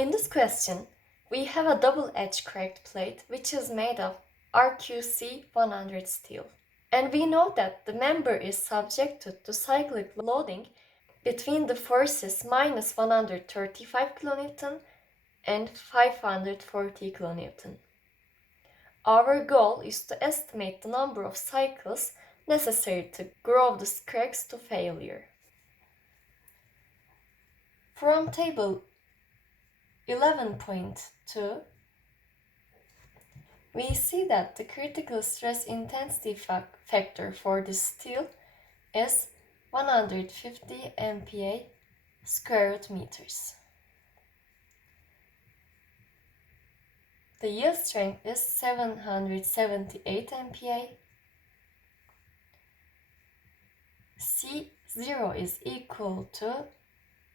In this question, we have a double-edged cracked plate which is made of RQC100 steel. And we know that the member is subjected to cyclic loading between the forces minus 135 kN and 540 kN. Our goal is to estimate the number of cycles necessary to grow the cracks to failure. From table 11.2, we see that the critical stress intensity factor for the steel is 150 MPa square root meters. The yield strength is 778 MPa. C0 is equal to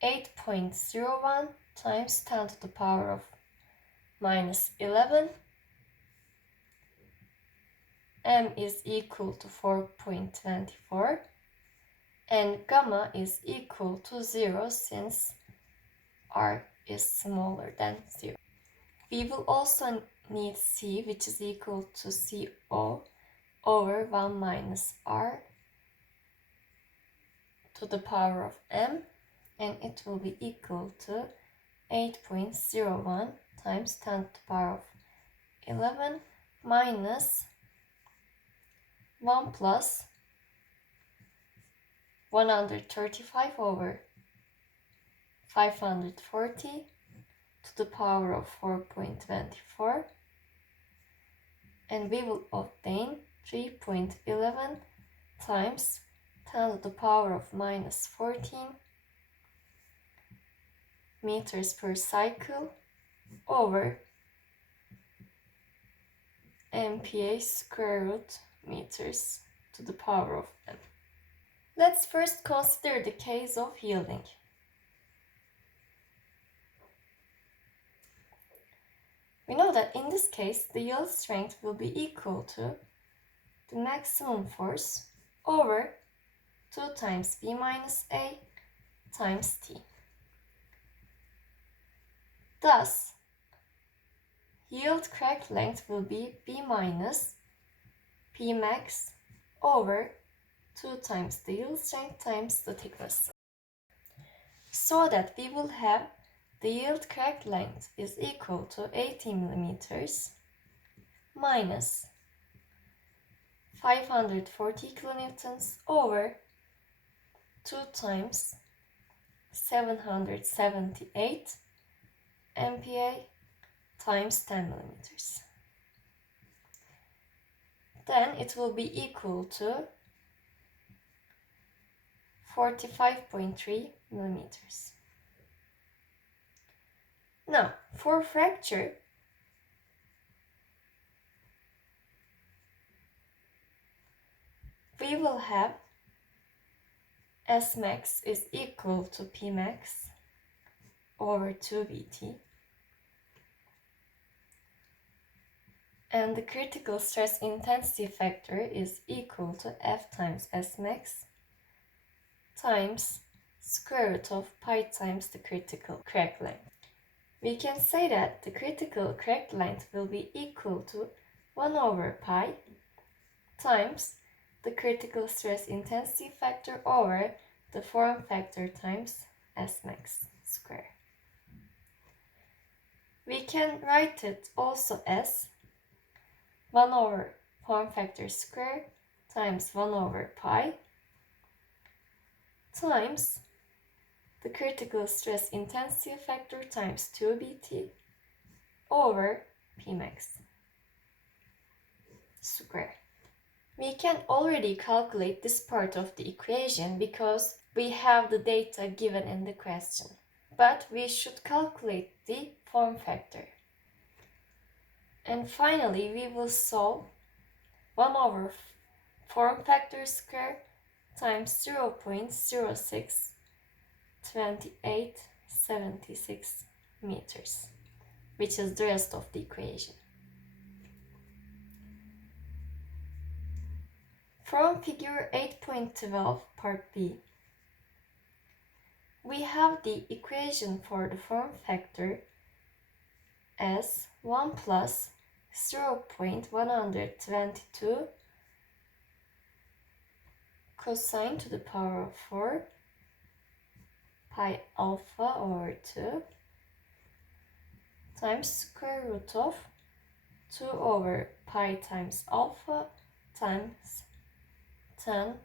8.01 times 10 to the power of minus 11. M is equal to 4.24 and gamma is equal to 0 since R is smaller than 0. We will also need C, which is equal to CO over 1 minus R to the power of M, and it will be equal to 8.01 times 10 to the power of 11 minus 1 plus 135 over 540 to the power of 4.24, and we will obtain 3.11 times 10 to the power of minus 14 meters per cycle over MPa square root meters to the power of m. Let's first consider the case of yielding. We know that in this case the yield strength will be equal to the maximum force over 2 times V minus A times T. Thus, yield crack length will be B minus P max over 2 times the yield strength times the thickness. So that we will have the yield crack length is equal to 80 millimeters minus 540 kilonewtons over 2 times 778 MPa times 10 millimeters. Then it will be equal to 45.3 millimeters. Now, for fracture, we will have S max is equal to P max over 2BT, and the critical stress intensity factor is equal to F times S max times square root of pi times the critical crack length. We can say that the critical crack length will be equal to 1 over pi times the critical stress intensity factor over the form factor times S max square. We can write it also as 1 over form factor square times 1 over pi times the critical stress intensity factor times 2BT over P max square. We can already calculate this part of the equation because we have the data given in the question. But we should calculate the form factor. And finally, we will solve 1 over form factor square times 0.062876 meters, which is the rest of the equation. From figure 8.12 part B, we have the equation for the form factor as 1 plus 0.122 cosine to the power of 4 pi alpha over 2 times square root of 2 over pi times alpha times 10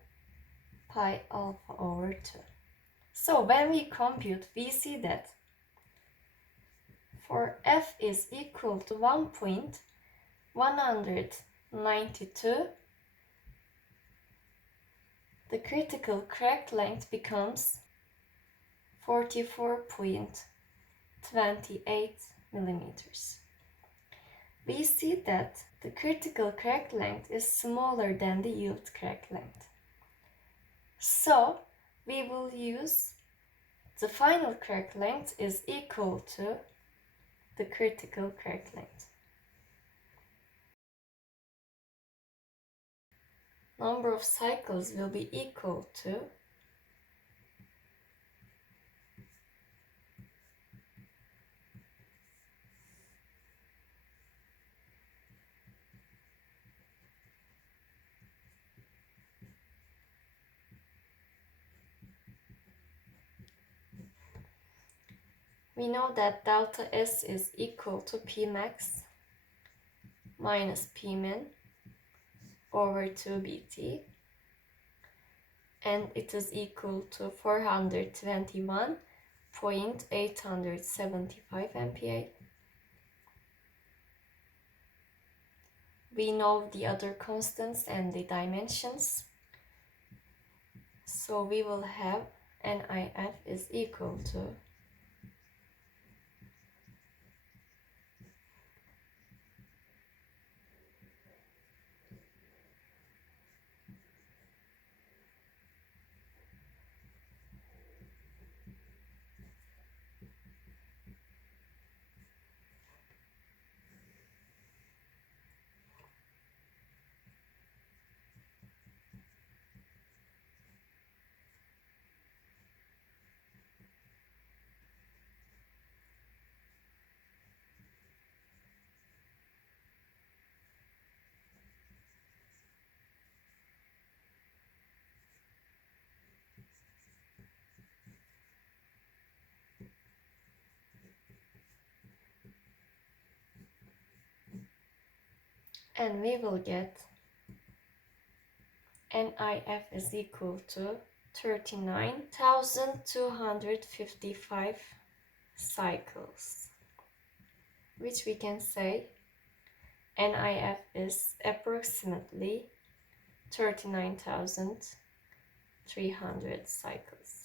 pi alpha over 2. So when we compute, we see that for f is equal to 1.192, the critical crack length becomes 44.28 millimeters. We see that the critical crack length is smaller than the yield crack length. So we will use the final crack length is equal to the critical crack length. Number of cycles will be equal to we know that delta S is equal to P max minus P min over 2BT, and it is equal to 421.875 MPa. We know the other constants and the dimensions, so we will have NIF is equal to and we will get NIF is equal to 39,255 cycles, which we can say NIF is approximately 39,300 cycles.